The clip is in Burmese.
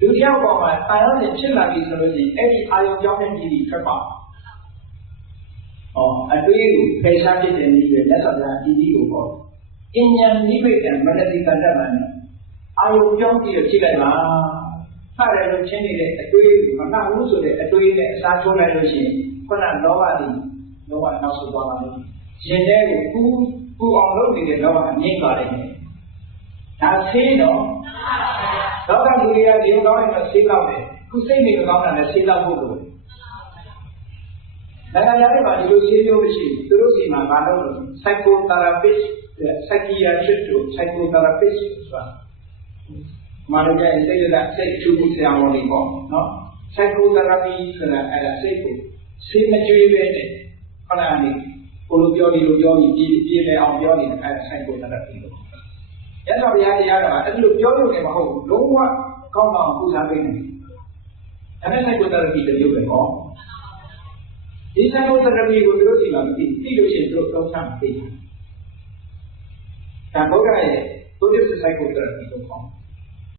လူတယောက်ပေါ်မှာတာယာနဲ့ဖြစ်လာပြီဆိုလို့ရှိရင်အဲ့ဒီအာယုံကြောင့်တဲ့ဒီဒီထွက်ပါဟောအတွေးကိုဖယ်ရှားဖြစ်တဲ့နည်းပဲလက်ဆောင်များဒီဒီကိုပေါ့အញ្ញံနိဗ္ဗာန်မနတိကတ္တမနဲ့အာယုံကြောင့်ပြီးဖြစ်လိုက်ပါဖတ်တယ်လို့ချင်းနေတဲ့အတွေးကိုမနှောက်ဘူးဆိုတဲ့အတွေးနဲ့အစားထိုးလိုက်လို့ရှိရင်ခုနလောဘတိလောဘနောက်ဆုတ်သွားပါလိမ့်မယ်ရှင်တဲ့ကိုကူကူအောင်လုပ်နေတဲ့လောဘအငြိမ့်ပါလိမ့်မယ်ဒါဆေးတော့ လောကလူတွေကဒီလိုကောင်းရင်တော့ဆေးလောက်တယ်ခုစိတ်နေမကောင်းတာလည်းဆေးလောက်ဖို့လိုတယ်နိုင်ငံသားတွေမှာဒီလိုဆေးမျိုးမရှိဘူးသူတို့စီမှာဘာလို့လဲ psychotherapist psychiatrist တို့ psychotherapist ဆိုတာမာနကြရဲ့စိတ်ရတဲ့စိတ်ချူမှုဆရာဝန်တွေပေါ့နော် psychotherapy ဆိုတာအဲ့ဒါစိတ်ကိုဆေးမကြွေးပဲတဲ့ခဏနေကိုလိုပြောဒီလိုပြောပြီးပြေးပြေးလဲအောင်ပြောနေတဲ့အဲ့ဒါ psychotherapy လို့ ရသော်ဘုရားတရားတော်ကအဲ့လိုပြောလို့လည်းမဟုတ်ဘူးလုံးဝကောင်းအောင်ပူဇော်ပေးနေတယ်အဲ့ဒါ psychotherapy တမျိုးပဲဟောဒီ psychotherapy ကိုတို့စီမှာမသိသိလို့ရှိရင်တို့သုံးချမသိဘူးဒါဘုရားရဲ့ Buddhist psychotherapy လို့ခေါ်တယ်